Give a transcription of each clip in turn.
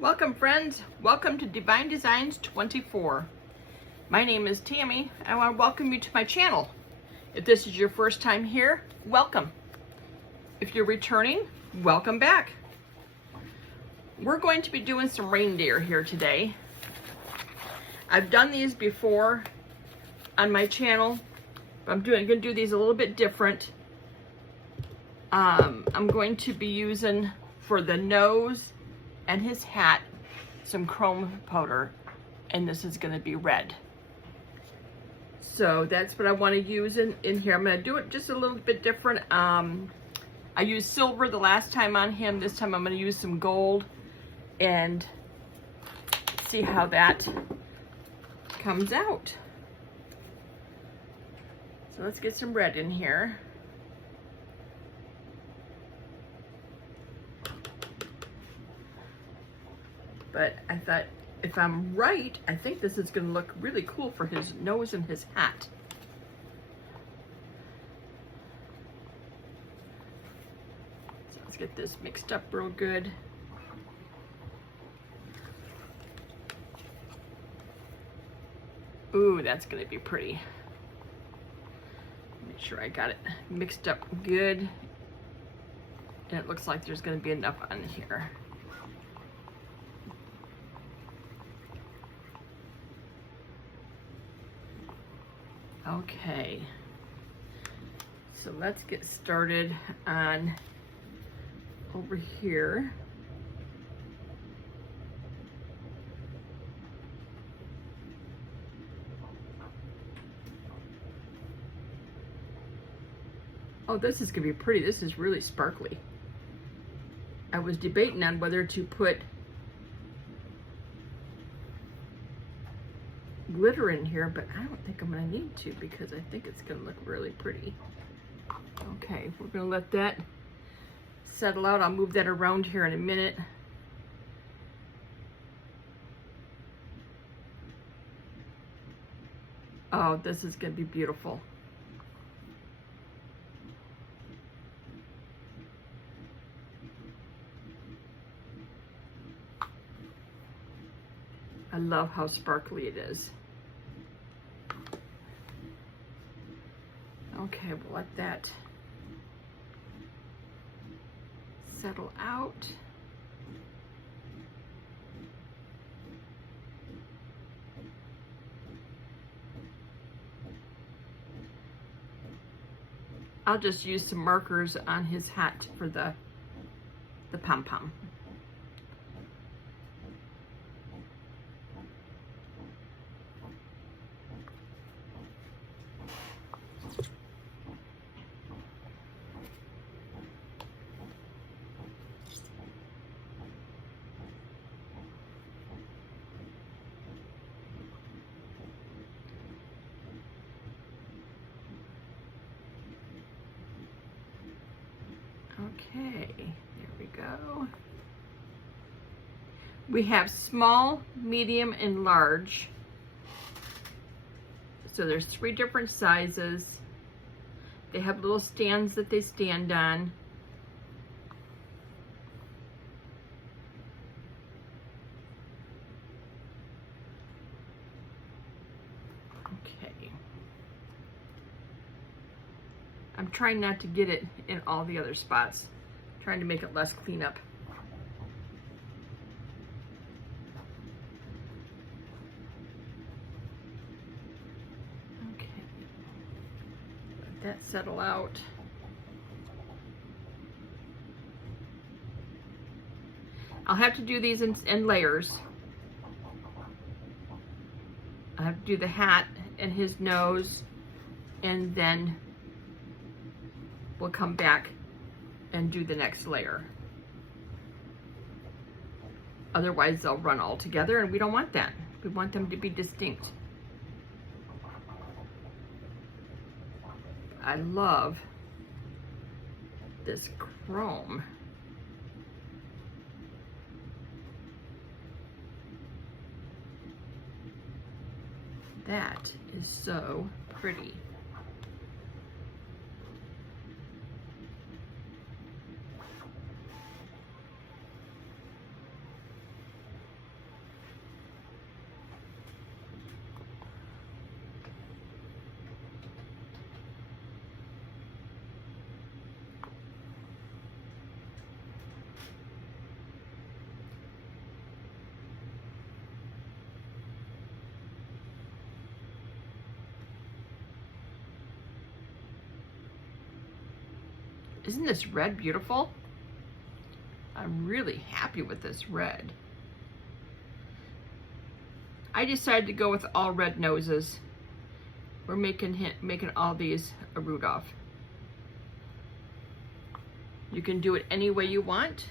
Welcome friends, welcome to Divine Designs 24. My name is Tammy. I want to welcome you to my channel. If this is your first time here, welcome. If you're returning, welcome back. We're going to be doing some reindeer here today. I've done these before on my channel, but I'm going to do these a little bit different. I'm going to be using for the nose and his hat some chrome powder, and this is going to be red. So that's what I want to use in here. I'm going to do it just a little bit different. I used silver the last time on him. This time I'm going to use some gold and see how that comes out. So let's get some red in here. But I thought, if I'm right, I think this is going to look really cool for his nose and his hat. So let's get this mixed up real good. Ooh, that's going to be pretty. Make sure I got it mixed up good. And it looks like there's going to be enough on here. Okay, so let's get started on over here. Oh, this is gonna be pretty. This is really sparkly. I was debating on whether to put glitter in here, but I don't think I'm going to need to because I think it's going to look really pretty. Okay, we're going to let that settle out. I'll move that around here in a minute. Oh, this is going to be beautiful. I love how sparkly it is. Okay, we'll let that settle out. I'll just use some markers on his hat for the pom-pom. Okay, there we go. We have small, medium, and large. So there's 3 different sizes. They have little stands that they stand on. Okay. I'm trying not to get it in all the other spots. I'm trying to make it less cleanup. Okay. Let that settle out. I'll have to do these in layers. I have to do the hat and his nose, and then we'll come back and do the next layer. Otherwise they'll run all together, and we don't want that. We want them to be distinct. I love this chrome. That is so pretty. Isn't this red beautiful? I'm really happy with this red. I decided to go with all red noses. We're making all these a Rudolph. You can do it any way you want,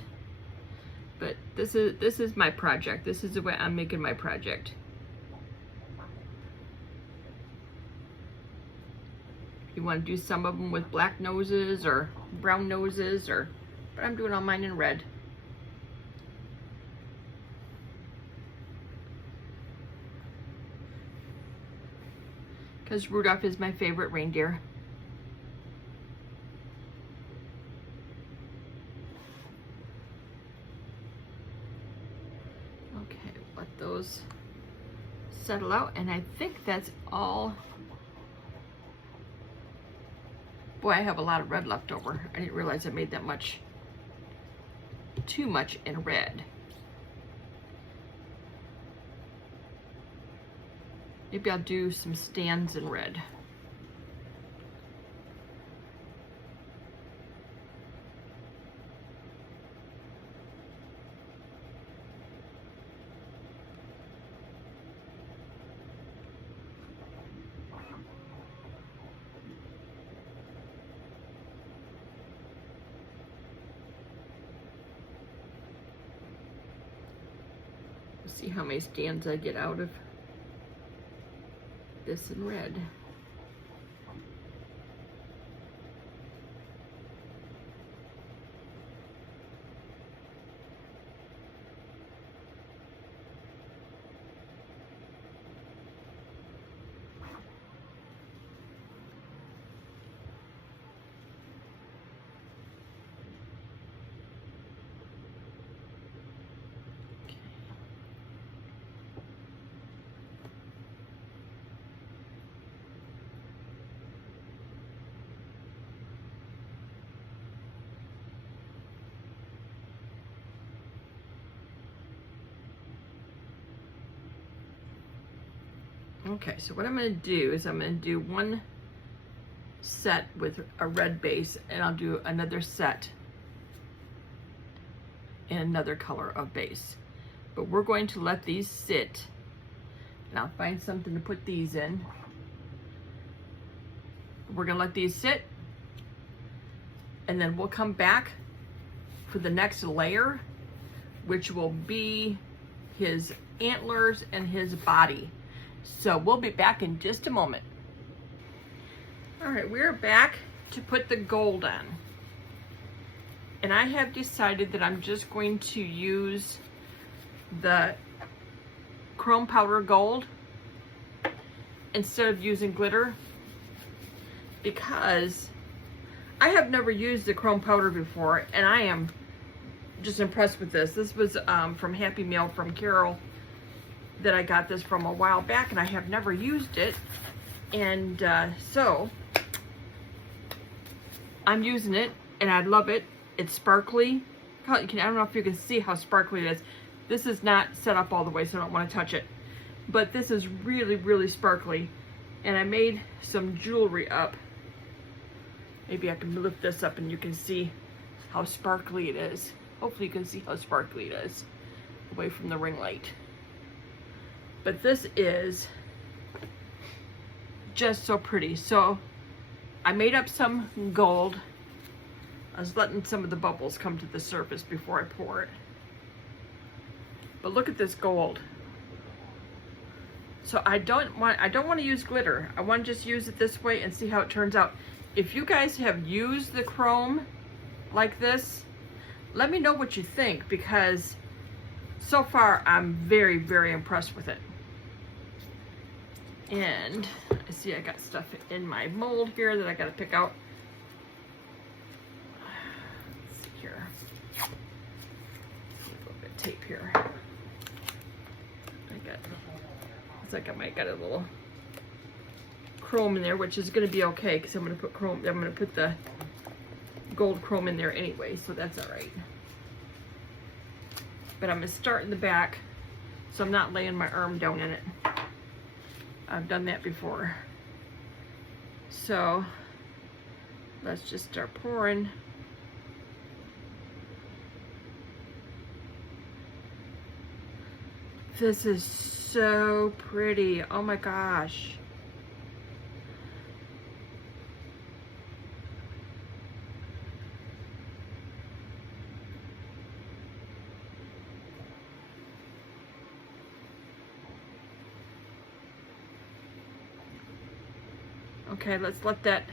but this is my project. This is the way I'm making my project. You want to do some of them with black noses or brown noses, but I'm doing all mine in red. Because Rudolph is my favorite reindeer. Okay, let those settle out, and I think that's all. Boy, I have a lot of red left over. I didn't realize I made that much, too much in red. Maybe I'll do some stands in red. See how many stands I get out of this in red. Okay, so what I'm going to do is I'm going to do one set with a red base, and I'll do another set in another color of base. But we're going to let these sit, and I'll find something to put these in. We're going to let these sit, and then we'll come back for the next layer, which will be his antlers and his body. So we'll be back in just a moment. All right, we're back to put the gold on. And I have decided that I'm just going to use the chrome powder gold instead of using glitter, because I have never used the chrome powder before, and I am just impressed with this. This was from Happy Meal from Carol that I got this from a while back, and I have never used it, and so I'm using it, and I love it. It's sparkly. I don't know if you can see how sparkly it is. This is not set up all the way, so I don't want to touch it, but this is really, really sparkly, and I made some jewelry up. Maybe I can lift this up and you can see how sparkly it is. Hopefully you can see how sparkly it is away from the ring light. But this is just so pretty. So I made up some gold. I was letting some of the bubbles come to the surface before I pour it. But look at this gold. So I don't want to use glitter. I want to just use it this way and see how it turns out. If you guys have used the chrome like this, let me know what you think, because so far I'm very, very impressed with it. And I see I got stuff in my mold here that I got to pick out. Let's see here. A little bit of tape here. Looks like I might got a little chrome in there, which is going to be okay because I'm going to put chrome. I'm going to put the gold chrome in there anyway, so that's all right. But I'm going to start in the back, so I'm not laying my arm down in it. I've done that before. So let's just start pouring This is so pretty. Oh my gosh. Okay, let's let that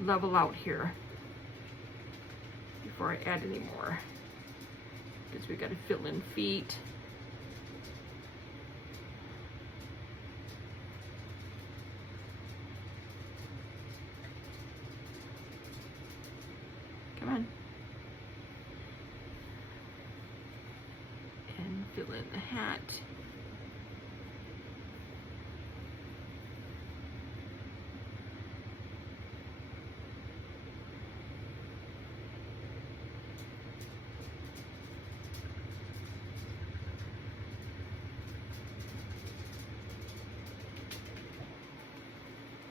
level out here before I add any more, because we got to fill in feet. Come on. And fill in the hat.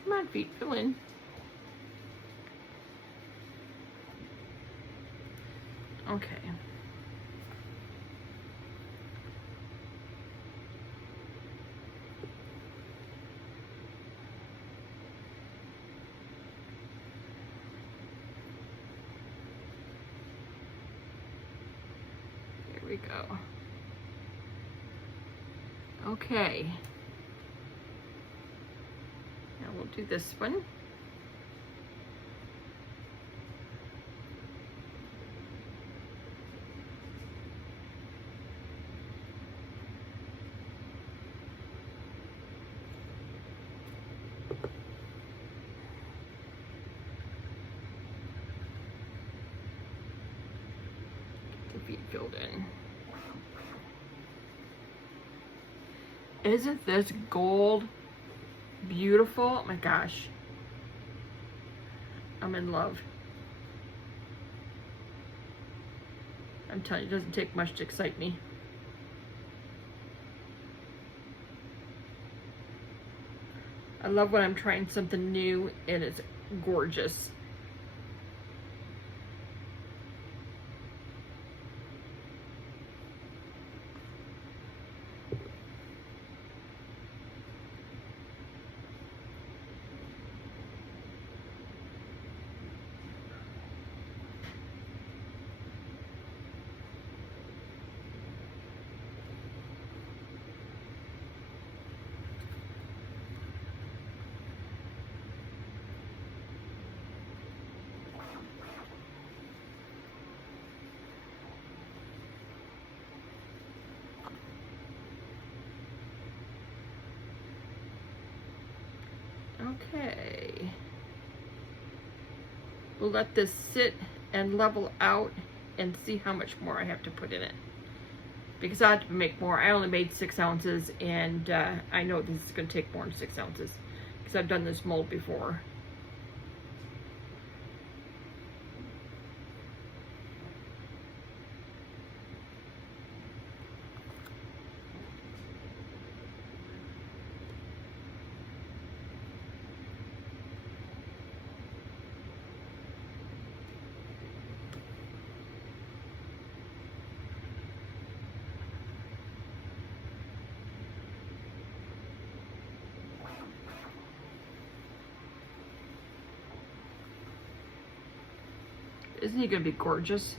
Come on, feet, fill in. Okay. Here we go. Okay. Now we'll do this one. Get the feet filled in. Isn't this gold beautiful? Oh my gosh. I'm in love. I'm telling you, it doesn't take much to excite me. I love when I'm trying something new and it's gorgeous. Okay. We'll let this sit and level out and see how much more I have to put in it. Because I have to make more. I only made 6 ounces, and I know this is going to take more than 6 ounces because I've done this mold before. Isn't he going to be gorgeous?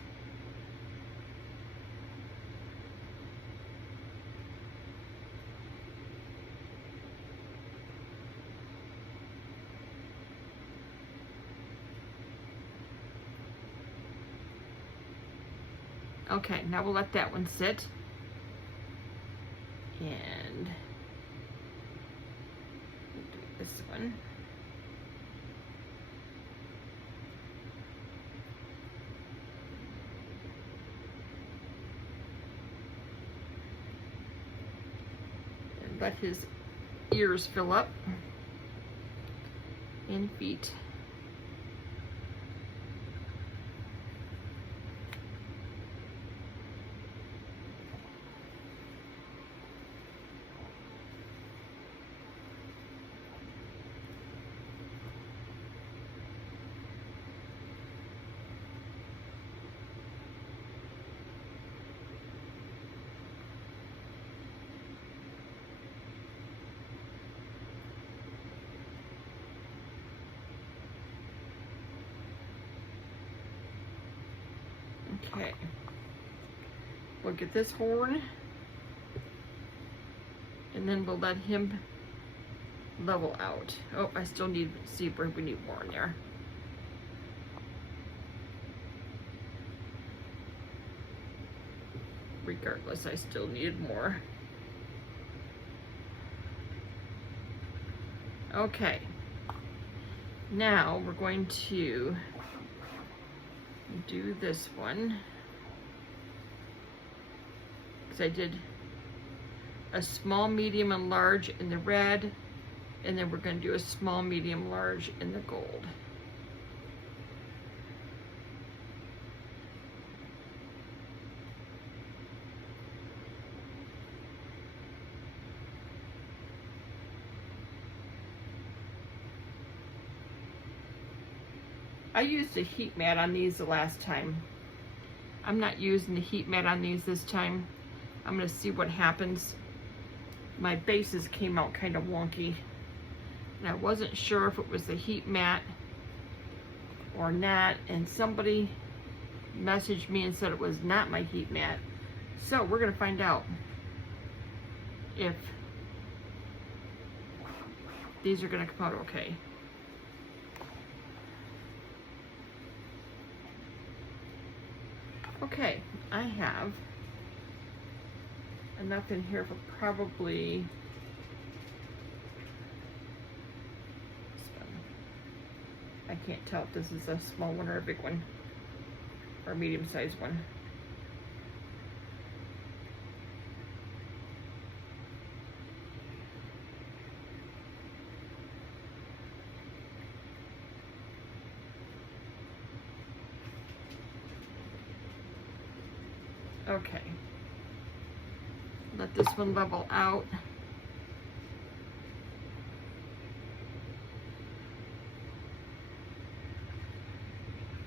Okay, now we'll let that one sit. And we'll do this one. Let his ears fill up and feet. Okay. We'll get this horn, and then we'll let him level out. Oh, I still need, see if we need more in there. Regardless, I still needed more. Okay. Now we're going to do this one. Because I did a small, medium, and large in the red, and then we're going to do a small, medium, large in the gold. I used a heat mat on these the last time. I'm not using the heat mat on these this time. I'm going to see what happens. My bases came out kind of wonky, and I wasn't sure if it was the heat mat or not, and somebody messaged me and said it was not my heat mat. So we're going to find out if these are going to come out okay. Okay, I have enough in here for probably I can't tell if this is a small one or a big one or a medium-sized one. Okay, let this one level out.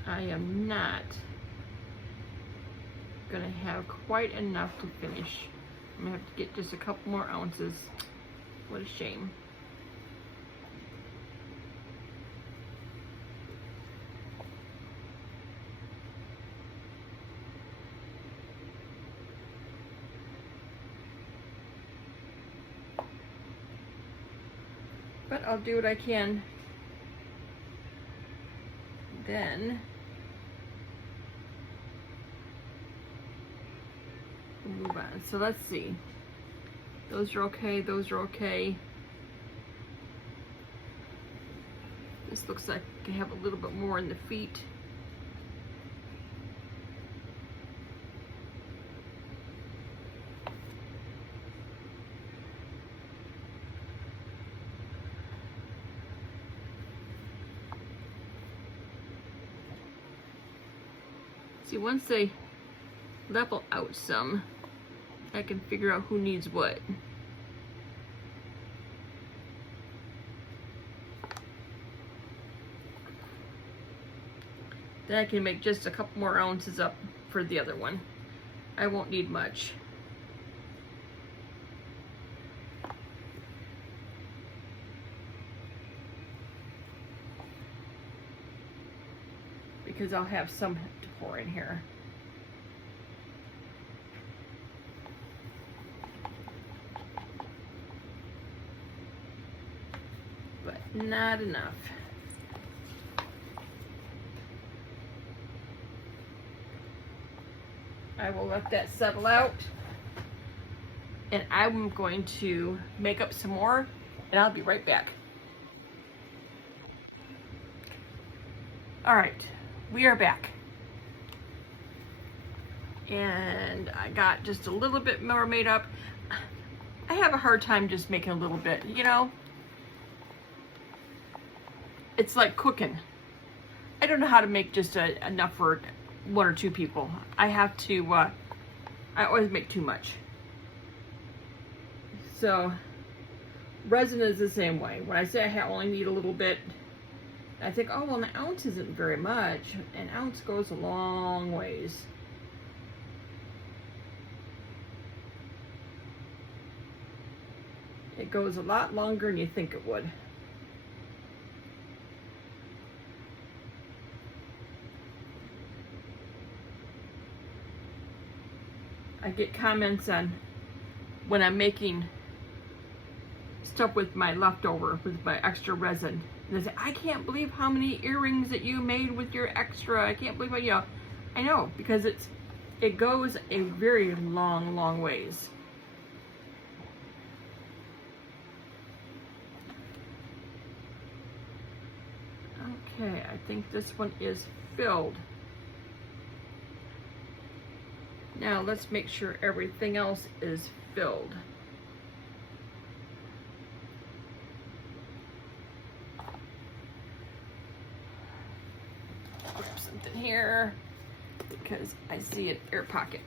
I am not gonna have quite enough to finish. I'm gonna have to get just a couple more ounces. What a shame. But I'll do what I can. Then we'll move on. So let's see. Those are okay, those are okay. This looks like I can have a little bit more in the feet. See, once they level out some, I can figure out who needs what. Then I can make just a couple more ounces up for the other one. I won't need much. Because I'll have some to pour in here. But not enough. I will let that settle out, and I'm going to make up some more, and I'll be right back. All right, we are back. And I got just a little bit more made up. I have a hard time just making a little bit, you know? It's like cooking. I don't know how to make just enough for one or two people. I have to, I always make too much. So, resin is the same way. When I say I only need a little bit, I think, oh, well, an ounce isn't very much. An ounce goes a long ways. It goes a lot longer than you think it would. I get comments on when I'm making stuff with my leftover, with my extra resin. And they say, I can't believe how many earrings that you made with your extra. I can't believe what, you know. I know, because it goes a very long, long ways. Okay, I think this one is filled. Now let's make sure everything else is filled. Put something here because I see an air pocket.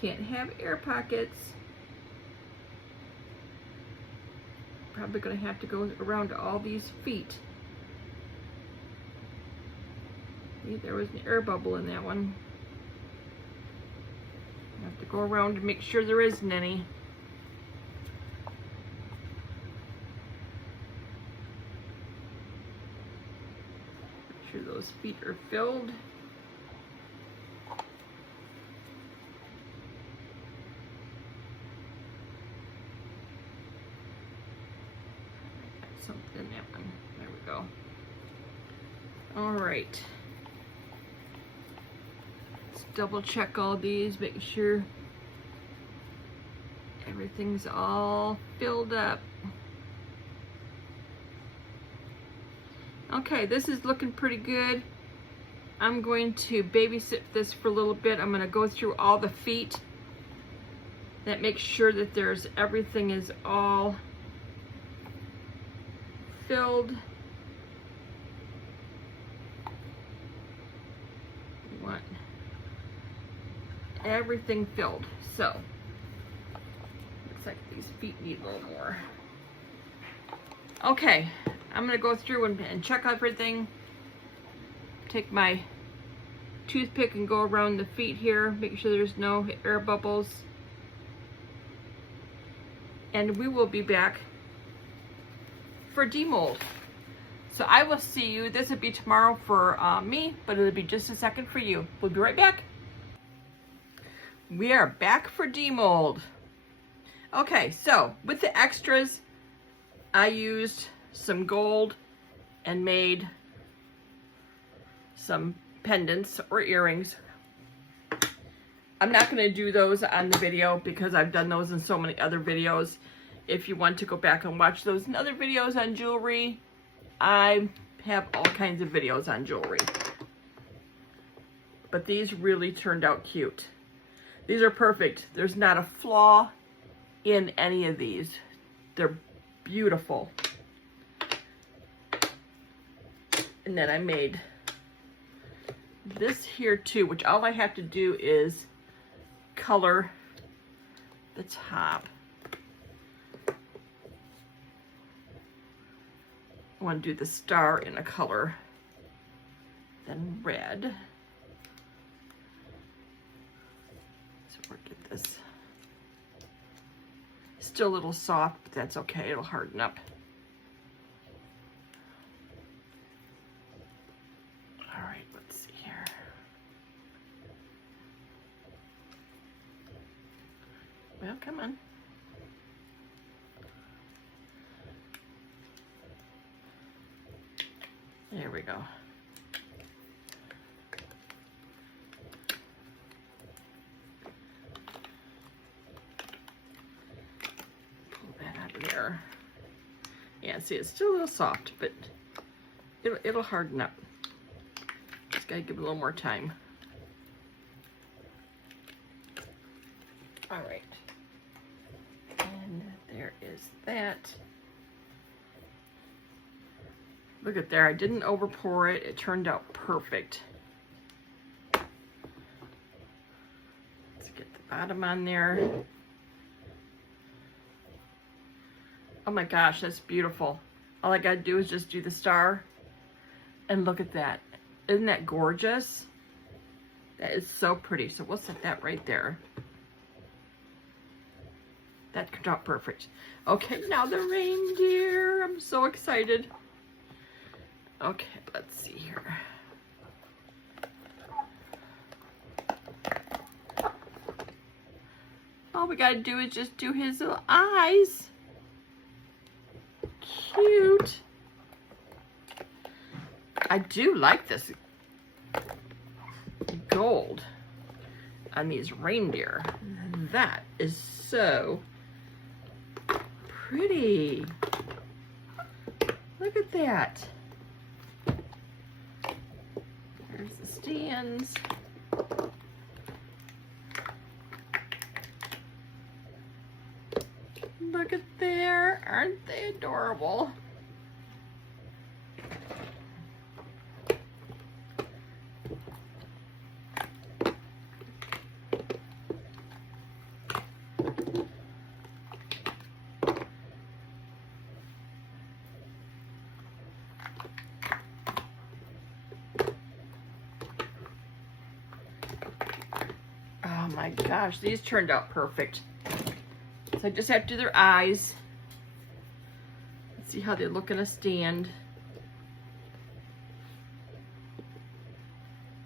Can't have air pockets. Probably gonna have to go around all these feet. See, there was an air bubble in that one. I have to go around and make sure there isn't any. Make sure those feet are filled. Something in that one. There we go. All right. Let's double check all these, make sure everything's all filled up. Okay, this is looking pretty good. I'm going to babysit this for a little bit. I'm going to go through all the feet. That makes sure that everything is all filled. We want everything filled. So, looks like these feet need a little more. Okay, I'm gonna go through and check everything. Take my toothpick and go around the feet here, make sure there's no air bubbles. And we will be back for demold. So I will see you. This will be tomorrow for me, but it'll be just a second for you. We'll be right back. We are back for demold. Okay, so with the extras, I used some gold and made some pendants or earrings. I'm not going to do those on the video because I've done those in so many other videos. If you want to go back and watch those in other videos on jewelry, I have all kinds of videos on jewelry. But these really turned out cute. These are perfect. There's not a flaw in any of these. They're beautiful. And then I made this here too, which all I have to do is color the top. I want to do the star in a color, then red. So we'll get this. Still a little soft, but that's okay. It'll harden up. All right, let's see here. Well, come on. There we go. Pull that out of there. Yeah, see, it's still a little soft, but it'll harden up. Just gotta give it a little more time. All right. And there is that. Look at there, I didn't over pour it. It turned out perfect. Let's get the bottom on there. Oh my gosh, that's beautiful. All I gotta do is just do the star. And look at that. Isn't that gorgeous? That is so pretty. So we'll set that right there. That turned out perfect. Okay, now the reindeer. I'm so excited. Okay, let's see here. All we gotta do is just do his little eyes. Cute. I do like this gold on these reindeer. That is so pretty. Look at that. There's the stands. Look at there. Aren't they adorable? Oh my gosh, these turned out perfect. So I just have to do their eyes. Let's see how they look in a stand.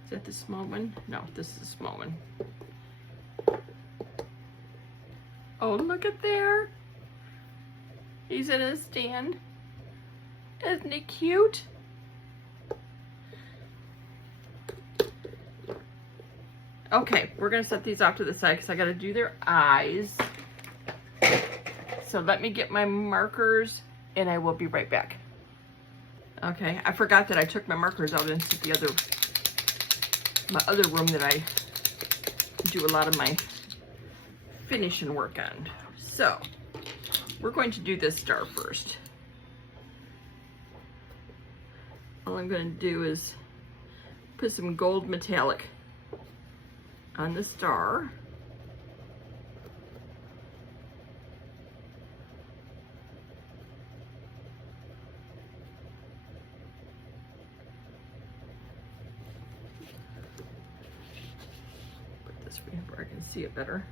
Is that the small one? No, this is the small one. Oh, look at there. He's in a stand. Isn't he cute? Okay, we're gonna set these off to the side because I gotta do their eyes. So let me get my markers and I will be right back. Okay, I forgot that I took my markers out into my other room that I do a lot of my finishing work on. So we're going to do this star first. All I'm going to do is put some gold metallic on the star. Put this where I can see it better.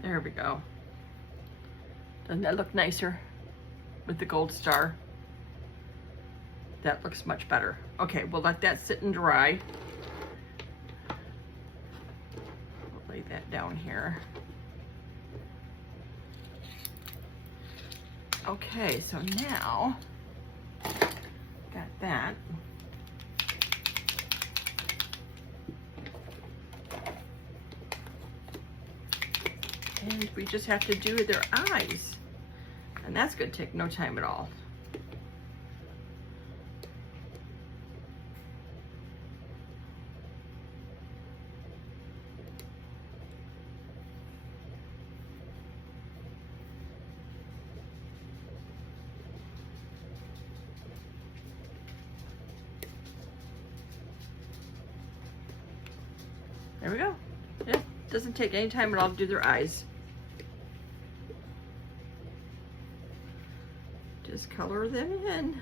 There we go. Doesn't that look nicer with the gold star? That looks much better. Okay, we'll let that sit and dry. We'll lay that down here. Okay, so now, got that. And we just have to do their eyes. And that's gonna take no time at all. There we go. Yeah, doesn't take any time at all to do their eyes. Just color them in.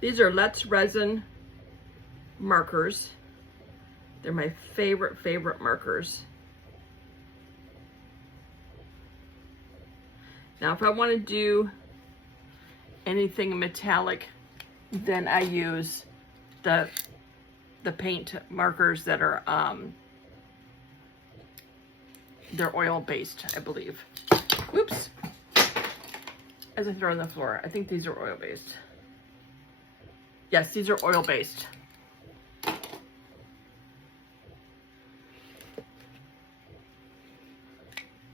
These are Let's Resin markers. They're my favorite markers. Now, if I want to do anything metallic, then I use the paint markers that are they're oil based, I believe. Oops! As I throw on the floor, I think these are oil based. Yes, these are oil-based.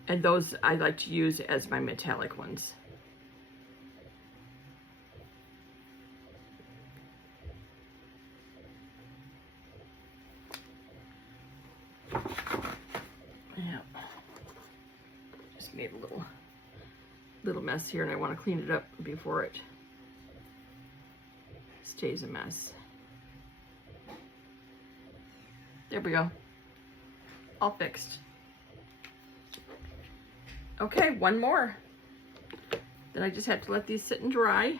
And those I like to use as my metallic ones. just made a little mess here, and I want to clean it up before it stays a mess. There we go. All fixed. Okay, one more. Then I just have to let these sit and dry.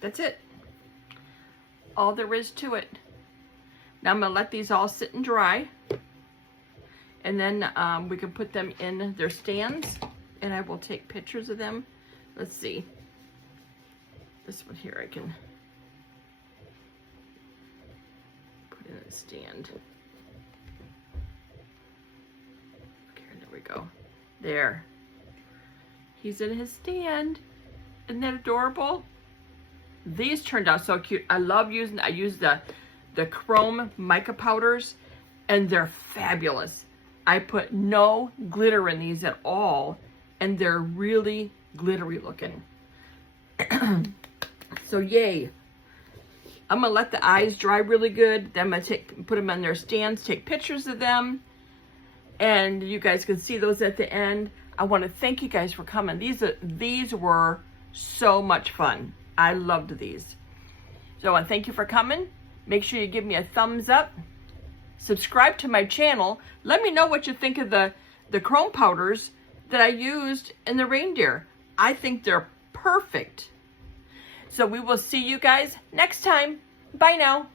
That's it. All there is to it. Now I'm going to let these all sit and dry. And then we can put them in their stands. And I will take pictures of them. Let's see. This one here I can put in a stand. Okay, there we go. There. He's in his stand. Isn't that adorable? These turned out so cute. I use the chrome mica powders, and they're fabulous. I put no glitter in these at all, and they're really glittery looking. So yay. I'm gonna let the eyes dry really good. Then I'm gonna put them on their stands, take pictures of them, and you guys can see those at the end. I want to thank you guys for coming. These were so much fun. I loved these. So I want to thank you for coming. Make sure you give me a thumbs up. Subscribe to my channel. Let me know what you think of the chrome powders that I used in the reindeer. I think they're perfect. So we will see you guys next time. Bye now.